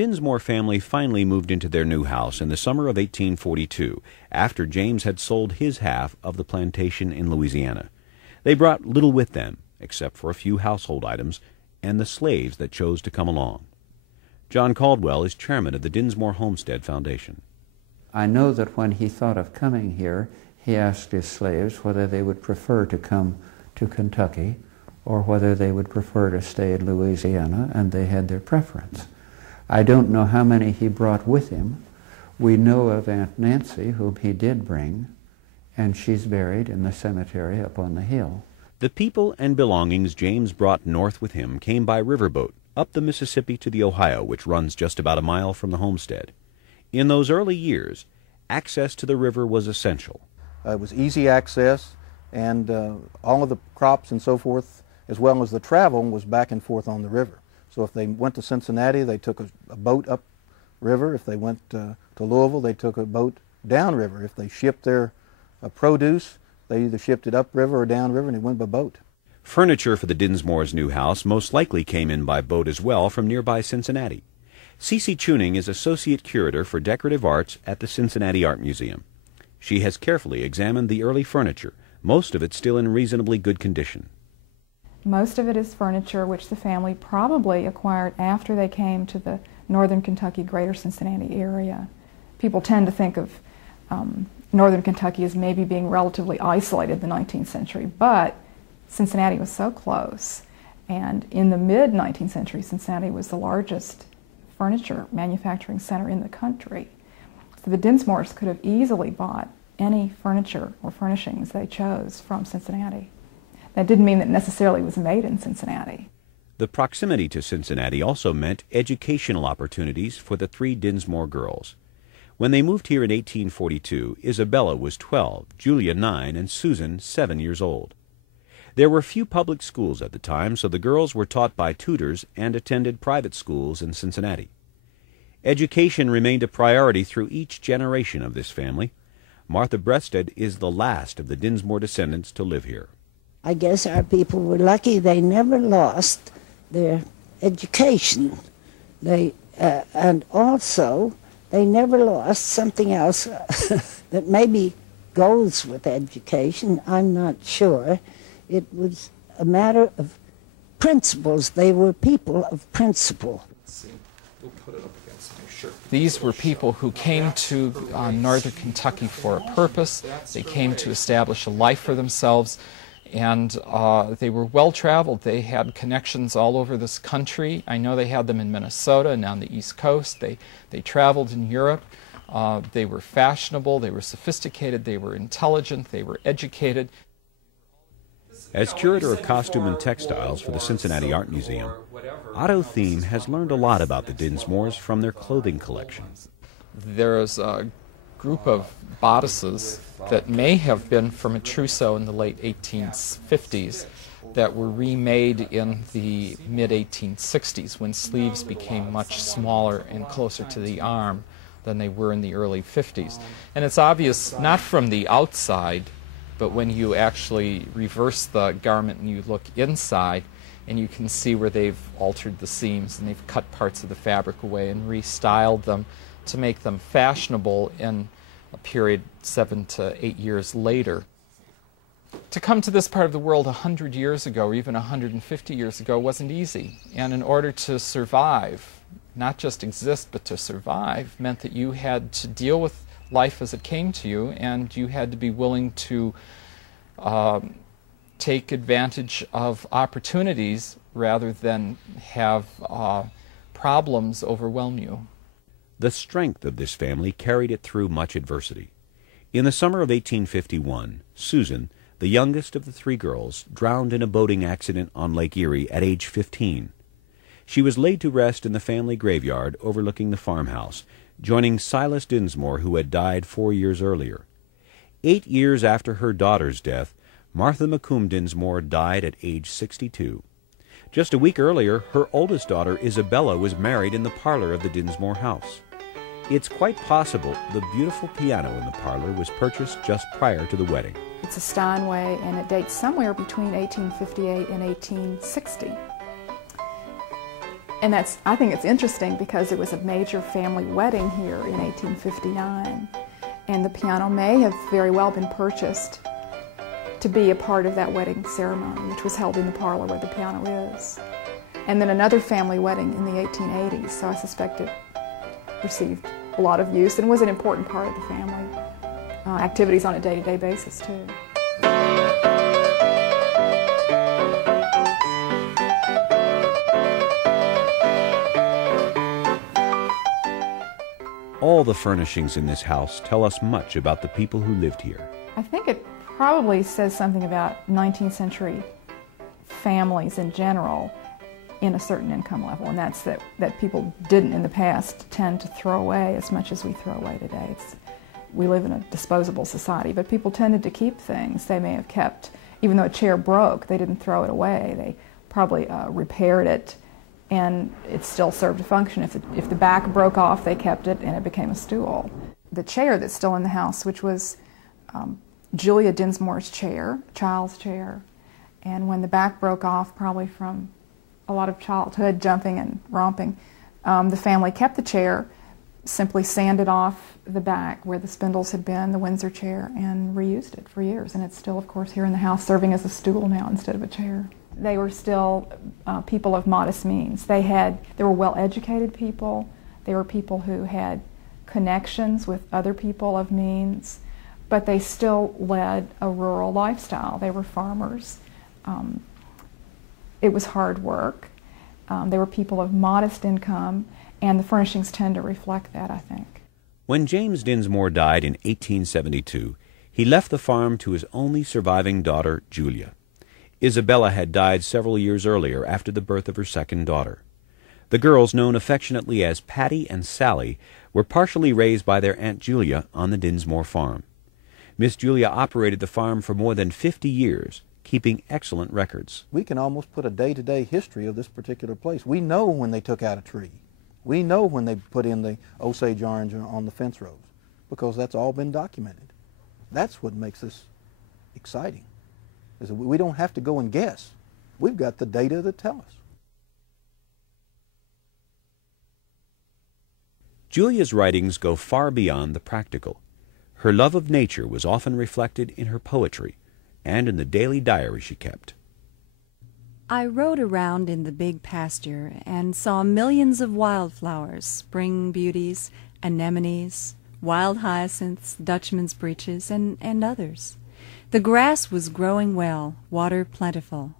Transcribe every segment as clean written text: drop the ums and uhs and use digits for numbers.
Dinsmore family finally moved into their new house in the summer of 1842, after James had sold his half of the plantation in Louisiana. They brought little with them, except for a few household items and the slaves that chose to come along. John Caldwell is chairman of the Dinsmore Homestead Foundation. I know that when he thought of coming here, he asked his slaves whether they would prefer to come to Kentucky or whether they would prefer to stay in Louisiana, and they had their preference. I don't know how many he brought with him. We know of Aunt Nancy, whom he did bring, and she's buried in the cemetery up on the hill. The people and belongings James brought north with him came by riverboat up the Mississippi to the Ohio, which runs just about a mile from the homestead. In those early years, access to the river was essential. It was easy access, and all of the crops and so forth, as well as the travel, was back and forth on the river. So if they went to Cincinnati, they took a boat up river. If they went to Louisville, they took a boat down river. If they shipped their produce, they either shipped it upriver or downriver, and it went by boat. Furniture for the Dinsmore's new house most likely came in by boat as well from nearby Cincinnati. C.C. Tuning is Associate Curator for Decorative Arts at the Cincinnati Art Museum. She has carefully examined the early furniture, most of it still in reasonably good condition. Most of it is furniture which the family probably acquired after they came to the northern Kentucky, greater Cincinnati area. People tend to think of northern Kentucky as maybe being relatively isolated in the 19th century, but Cincinnati was so close. And in the mid-19th century, Cincinnati was the largest furniture manufacturing center in the country. So the Dinsmores could have easily bought any furniture or furnishings they chose from Cincinnati. That didn't mean that necessarily it was made in Cincinnati. The proximity to Cincinnati also meant educational opportunities for the three Dinsmore girls. When they moved here in 1842, Isabella was 12, Julia 9, and Susan 7 years old. There were few public schools at the time, so the girls were taught by tutors and attended private schools in Cincinnati. Education remained a priority through each generation of this family. Martha Breasted is the last of the Dinsmore descendants to live here. I guess our people were lucky they never lost their education. And also, they never lost something else that maybe goes with education. I'm not sure. It was a matter of principles. They were people of principle. We'll put it up against my shirt. These were people who came to northern Kentucky for a purpose. They came to establish a life for themselves. And they were well-traveled. They had connections all over this country. I know they had them in Minnesota and on the East Coast. They traveled in Europe. They were fashionable, they were sophisticated, they were intelligent, they were educated. As curator of costume and textiles for the Cincinnati Art Museum, Otto Thiem has learned a lot about the Dinsmores from their clothing collection. There's a group of bodices that may have been from a trousseau in the late 1850s that were remade in the mid-1860s when sleeves became much smaller and closer to the arm than they were in the early 50s. And it's obvious not from the outside, but when you actually reverse the garment and you look inside, and you can see where they've altered the seams and they've cut parts of the fabric away and restyled them to make them fashionable in a period 7 to 8 years later. To come to this part of the world 100 years ago or even 150 years ago wasn't easy. And in order to survive, not just exist but to survive, meant that you had to deal with life as it came to you, and you had to be willing to take advantage of opportunities rather than have problems overwhelm you. The strength of this family carried it through much adversity. In the summer of 1851, Susan, the youngest of the three girls, drowned in a boating accident on Lake Erie at age 15. She was laid to rest in the family graveyard overlooking the farmhouse, joining Silas Dinsmore, who had died 4 years earlier. 8 years after her daughter's death, Martha McComb Dinsmore died at age 62. Just a week earlier, her oldest daughter, Isabella, was married in the parlor of the Dinsmore house. It's quite possible the beautiful piano in the parlor was purchased just prior to the wedding. It's a Steinway, and it dates somewhere between 1858 and 1860. And I think it's interesting because it was a major family wedding here in 1859. And the piano may have very well been purchased to be a part of that wedding ceremony, which was held in the parlor where the piano is. And then another family wedding in the 1880s, so I suspect it received a lot of use and was an important part of the family activities on a day-to-day basis, too. All the furnishings in this house tell us much about the people who lived here. I think it probably says something about 19th century families in general in a certain income level, and that's that people didn't in the past tend to throw away as much as we throw away today. We live in a disposable society, but people tended to keep things. They may have kept, even though a chair broke, they didn't throw it away. They probably repaired it, and it still served a function. If the back broke off, they kept it, and it became a stool. The chair that's still in the house, which was Julia Dinsmore's chair, child's chair, and when the back broke off, probably from a lot of childhood jumping and romping, the family kept the chair, simply sanded off the back where the spindles had been, the Windsor chair, and reused it for years. And it's still, of course, here in the house serving as a stool now instead of a chair. They were still people of modest means. They were well-educated people. They were people who had connections with other people of means, but they still led a rural lifestyle. They were farmers. It was hard work. They were people of modest income, and the furnishings tend to reflect that, I think. When James Dinsmore died in 1872, he left the farm to his only surviving daughter, Julia. Isabella had died several years earlier after the birth of her second daughter. The girls, known affectionately as Patty and Sally, were partially raised by their Aunt Julia on the Dinsmore farm. Miss Julia operated the farm for more than 50 years, keeping excellent records. We can almost put a day-to-day history of this particular place. We know when they took out a tree. We know when they put in the Osage orange on the fence rows, because that's all been documented. That's what makes this exciting, is that we don't have to go and guess. We've got the data that tell us. Julia's writings go far beyond the practical. Her love of nature was often reflected in her poetry and in the daily diary she kept. I rode around in the big pasture and saw millions of wildflowers, spring beauties, anemones, wild hyacinths, Dutchman's breeches, and others. The grass was growing well, water plentiful.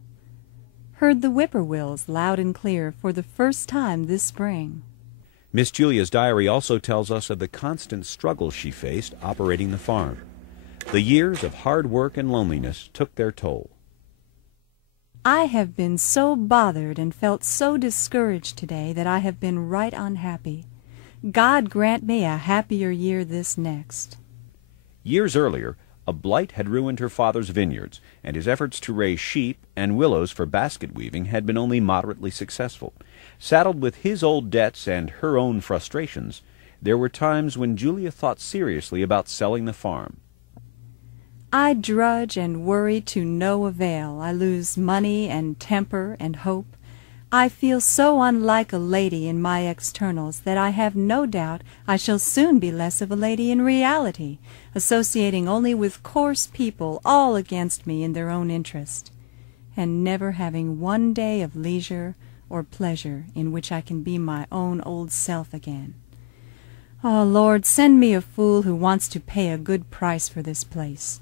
Heard the whippoorwills loud and clear for the first time this spring. Miss Julia's diary also tells us of the constant struggle she faced operating the farm. The years of hard work and loneliness took their toll. I have been so bothered and felt so discouraged today that I have been right unhappy. God grant me a happier year this next. Years earlier, a blight had ruined her father's vineyards, and his efforts to raise sheep and willows for basket weaving had been only moderately successful. Saddled with his old debts and her own frustrations, there were times when Julia thought seriously about selling the farm. I drudge and worry to no avail. I lose money and temper and hope. I feel so unlike a lady in my externals that I have no doubt I shall soon be less of a lady in reality, associating only with coarse people all against me in their own interest, and never having one day of leisure or pleasure in which I can be my own old self again. Oh, Lord, send me a fool who wants to pay a good price for this place.